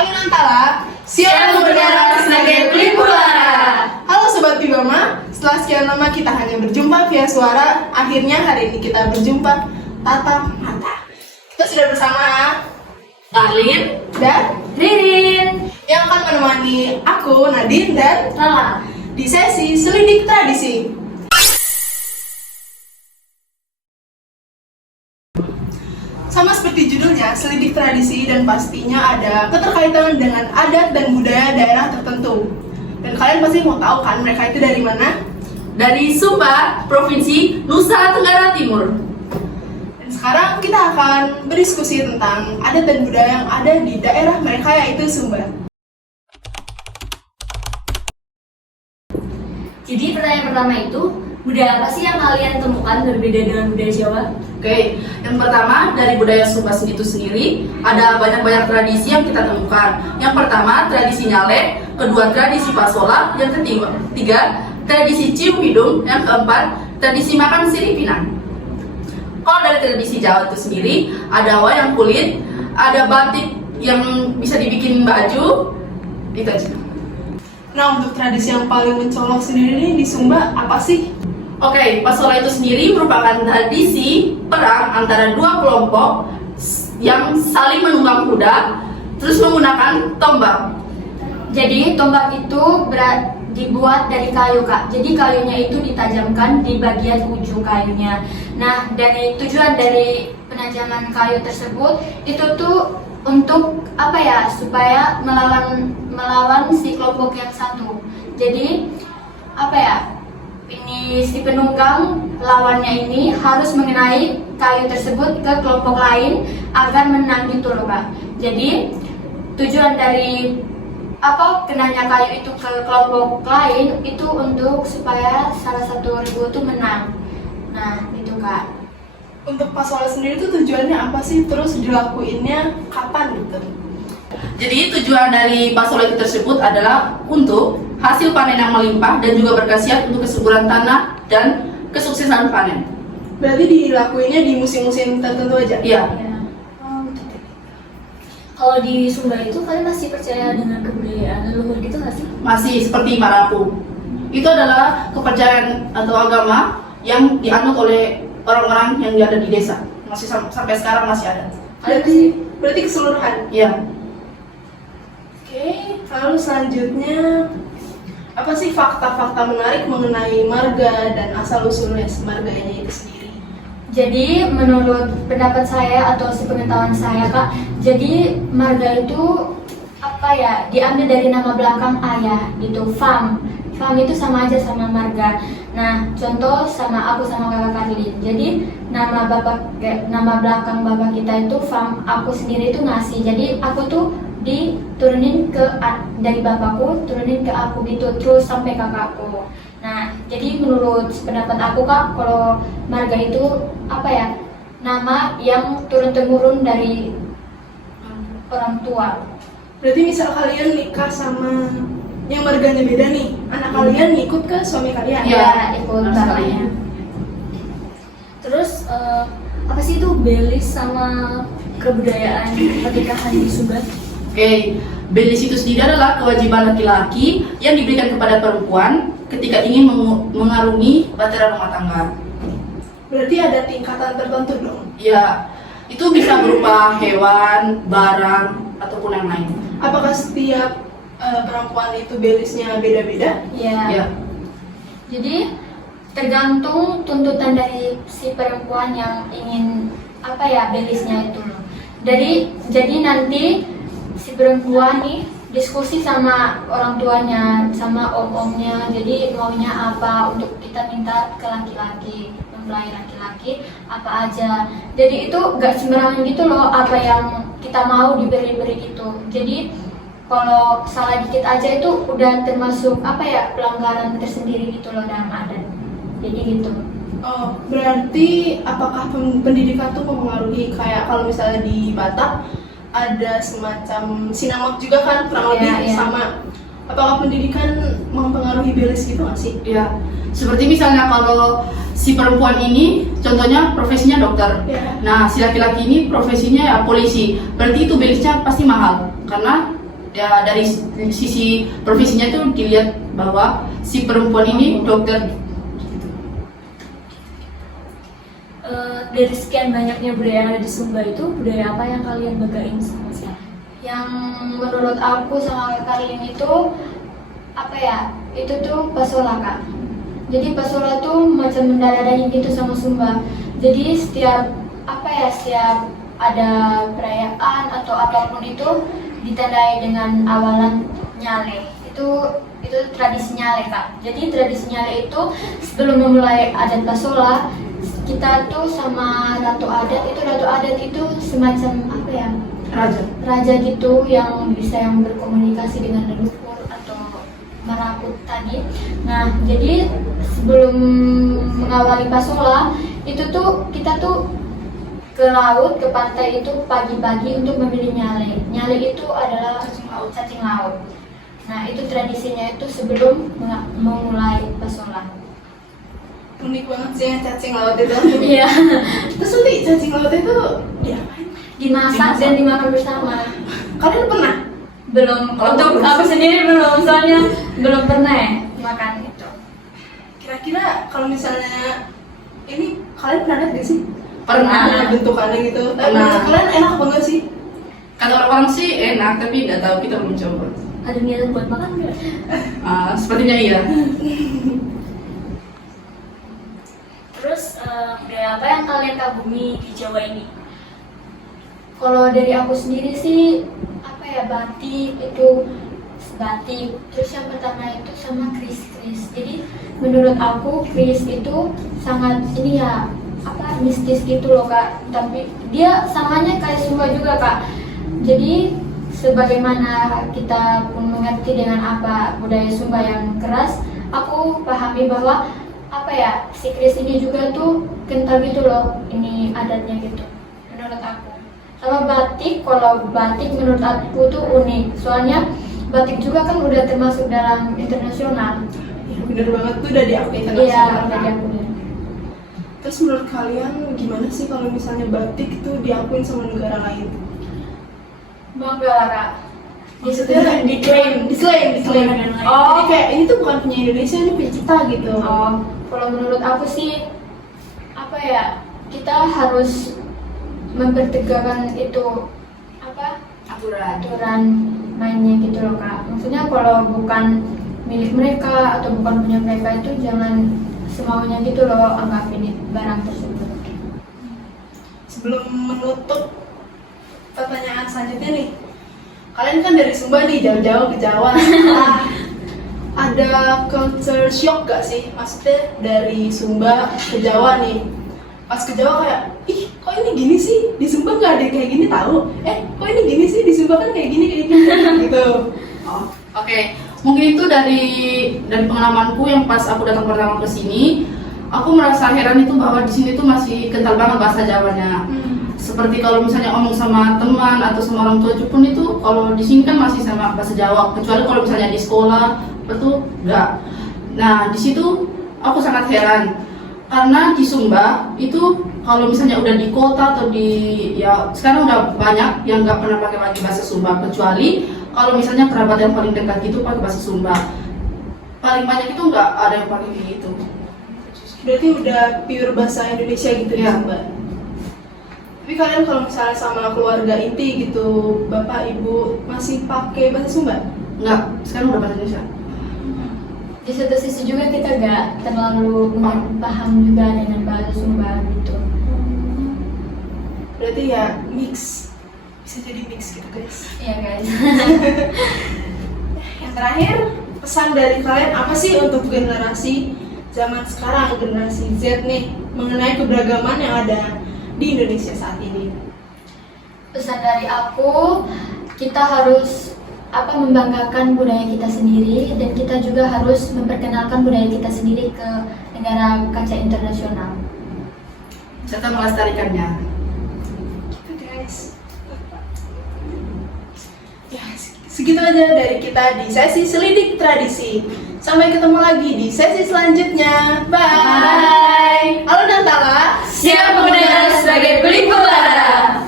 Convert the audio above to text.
Alunantala, siap berdarah sebagai Pelipurara. Halo Sobat Bibama, setelah sekian lama kita hanya berjumpa via suara, akhirnya hari ini kita berjumpa tatap mata. Kita sudah bersama Darlin dan Ririn yang akan menemani aku, Nadine dan Lala di sesi Selidik Tradisi. Sama seperti judulnya, selidik tradisi dan pastinya ada keterkaitan dengan adat dan budaya daerah tertentu. Dan kalian pasti mau tahu kan mereka itu dari mana? dari Sumba, Provinsi Nusa Tenggara Timur. Dan sekarang kita akan berdiskusi tentang adat dan budaya yang ada di daerah mereka yaitu Sumba. Jadi pertanyaan pertama itu, budaya apa sih yang kalian temukan berbeda dengan budaya Jawa? Oke, yang pertama dari budaya Sumba itu sendiri ada banyak tradisi yang kita temukan. Yang pertama tradisi nyale, kedua tradisi pasola, yang ketiga tradisi cium hidung, yang keempat tradisi makan siripinang. Kalau dari tradisi Jawa itu sendiri ada wayang kulit, ada batik yang bisa dibikin baju, itu aja. Nah, untuk tradisi yang paling mencolok sendiri nih di Sumba apa sih? Oke, pasola itu sendiri merupakan tradisi perang antara dua kelompok yang saling menunggang kuda, terus menggunakan tombak. Jadi tombak itu dibuat dari kayu, Kak. Jadi kayunya itu ditajamkan di bagian ujung kayunya. Nah, dari tujuan dari penajaman kayu tersebut itu tuh untuk apa ya? Supaya melawan si kelompok yang satu. Jadi apa ya? Ini si penunggang lawannya ini harus mengenai kayu tersebut ke kelompok lain agar menang gitu loh, Kak. Jadi tujuan dari kenanya kayu itu ke kelompok lain itu untuk supaya salah satu regu itu menang. Nah, itu, Kak. Untuk pasola sendiri tuh tujuannya apa sih? Terus dilakuinnya kapan gitu? Jadi tujuan dari pasola itu tersebut adalah untuk hasil panen yang melimpah dan juga berkhasiat untuk kesuburan tanah dan kesuksesan panen. Berarti dilakuinnya di musim-musim tertentu aja? Iya. Kalau di Sumba itu kalian masih percaya dengan kebudayaan leluhur gitu nggak sih? Masih seperti Marapu. Itu adalah kepercayaan atau agama yang dianut oleh orang-orang yang ada di desa. Masih sampai sekarang masih ada. Berarti keseluruhan? Iya. Oke, lalu selanjutnya apa sih fakta-fakta menarik mengenai marga dan asal-usulnya marganya itu sendiri? Jadi menurut pendapat saya atau sepengetahuan saya, Kak, jadi marga itu diambil dari nama belakang ayah gitu, Fam. Fam itu sama aja sama marga. Nah, contoh sama aku sama kakak Karlin. Jadi nama belakang bapak kita itu Fam, aku sendiri itu ngasih. Jadi aku tuh diturunin dari bapakku, turunin ke aku gitu, terus sampai kakakku. Nah, jadi menurut pendapat aku, Kak, kalau marga itu nama yang turun-temurun dari orang tua. Berarti misal kalian nikah sama yang marganya beda nih, anak kalian ngikut ke suami kalian? Ya, ikut harus bapaknya. kalian. Terus apa sih itu belis sama kebudayaan pernikahan di Sumba? Oke, belis itu sendiri adalah kewajiban laki-laki yang diberikan kepada perempuan ketika ingin mengarungi bahtera rumah tangga. Berarti ada tingkatan tertentu dong? Ya, itu bisa berupa hewan, barang, ataupun yang lain. Apakah setiap perempuan itu belisnya beda-beda? Ya. Ya, Jadi tergantung tuntutan dari si perempuan yang ingin belisnya itu loh. Jadi nanti si perempuan nih diskusi sama orang tuanya, sama om-omnya. Jadi maunya apa untuk kita minta ke laki-laki, mempelai laki-laki apa aja. Jadi itu gak sembarangan gitu loh apa yang kita mau diberi gitu. Jadi kalau salah dikit aja itu udah termasuk pelanggaran tersendiri gitu loh dalam adat. Jadi gitu. Oh, berarti apakah pendidikan tuh mempengaruhi? Kayak kalau misalnya di Batak ada semacam sinamot juga kan, kurang lebih sama. Apakah pendidikan mempengaruhi belis gitu nggak sih? ya. Seperti misalnya kalau si perempuan ini, contohnya profesinya dokter. Ya. Nah, si laki-laki ini profesinya ya polisi. Berarti itu belisnya pasti mahal, karena ya dari sisi profesinya itu dilihat bahwa si perempuan ini dokter. Dari sekian banyaknya budaya yang ada di Sumba itu, budaya apa yang kalian banggain sama siapa? Yang menurut aku sama kalian itu apa ya, itu tuh pasola kak. Jadi pasola tuh macam mendarah-daging gitu sama Sumba. Jadi setiap setiap ada perayaan atau apapun itu ditandai dengan awalan nyale. Itu tradisi nyale kak. Jadi tradisi nyale itu sebelum memulai adat pasola, kita tuh sama ratu adat itu semacam raja gitu yang berkomunikasi dengan leluhur atau merakut tadi. Nah, jadi sebelum mengawali pasola itu tuh kita tuh ke laut, ke pantai itu pagi-pagi untuk memilih nyale. Nyale itu adalah cacing laut. Nah, itu tradisinya itu sebelum memulai pasola. Unik banget sih yang cacing laut itu. Iya. Terus nanti cacing laut itu diapain? Dimasak dan dimakan bersama. Kalian pernah? Belum, untuk aku sendiri belum, soalnya belum pernah ya makan itu. Kira-kira kalau misalnya ini kalian pernah lihat gak sih? Pernah. Ada bentukannya gitu. Pernah. Menurut kalian enak apa enggak sih? Kata orang sih enak, tapi nggak tahu, kita belum coba. Ada niatan buat makan nggak? Sepertinya iya. Terus budaya apa yang kalian kagumi di Jawa ini? Kalau dari aku sendiri sih batik itu terus yang pertama itu sama kris. Jadi menurut aku kris itu sangat mistis gitu loh kak, tapi dia samanya kayak Sumba juga kak. Jadi sebagaimana kita pun mengerti dengan apa budaya Sumba yang keras, aku pahami bahwa si kris ini juga tuh kental gitu loh, ini adatnya gitu menurut aku. Sama batik, kalau batik menurut aku tuh unik, soalnya batik juga kan udah termasuk dalam internasional. Ya, bener banget tuh udah diakui Iya, internasional. udah diakui. Terus menurut kalian gimana sih kalau misalnya batik itu diakuin sama negara lain? Bangga lah kak. Maksudnya diklaim. Oh. Jadi kayak ini tuh bukan punya Indonesia, ini punya kita gitu. Oh, kalau menurut aku sih kita harus mempertegakkan itu aturan mainnya gitu loh kak. Maksudnya kalau bukan milik mereka atau bukan punya mereka itu jangan semaunya gitu loh anggap ini barang tersebut. Sebelum menutup pertanyaan selanjutnya nih, kalian kan dari Sumba nih jauh-jauh ke Jawa. Ada culture shock gak sih? Maksudnya dari Sumba ke Jawa nih, pas ke Jawa kayak, ih kok ini gini sih, di Sumba gak ada kayak gini tahu. Kok ini gini sih, di Sumba kan kayak gini gitu. Oke. Mungkin itu dari pengalamanku yang pas aku datang pertama ke sini, aku merasa heran itu bahwa di sini tuh masih kental banget bahasa Jawanya. Seperti kalau misalnya ngomong sama teman atau sama orang tua pun itu kalau di sini kan masih sama bahasa Jawa, kecuali kalau misalnya di sekolah itu enggak. Nah, di situ aku sangat heran karena di Sumba itu kalau misalnya udah di kota atau sekarang udah banyak yang nggak pernah pakai bahasa Sumba, kecuali kalau misalnya kerabat yang paling dekat itu pakai bahasa Sumba. Paling banyak itu nggak ada yang pakai gitu. Berarti udah pure bahasa Indonesia gitu ya Mbak? Tapi kalian kalau misalnya sama keluarga inti gitu, bapak ibu masih pakai bahasa Sumba? Nggak, sekarang udah bahasa Indonesia. Di satu sisi juga kita nggak terlalu paham juga dengan bahasa Sumba gitu. Berarti ya mix, bisa jadi mix gitu guys. Iya guys. Yang terakhir, pesan dari kalian apa sih untuk generasi zaman sekarang, generasi Z nih, mengenai keberagaman yang ada di Indonesia saat ini? Pesan dari aku, kita harus membanggakan budaya kita sendiri, dan kita juga harus memperkenalkan budaya kita sendiri ke negara kancah internasional Serta melestarikannya. Gitu guys. Ya, segitu aja dari kita di sesi Selidik Tradisi. Sampai ketemu lagi di sesi selanjutnya. Bye. Halo Nantala. Siap mengudara sebagai pelipur udara.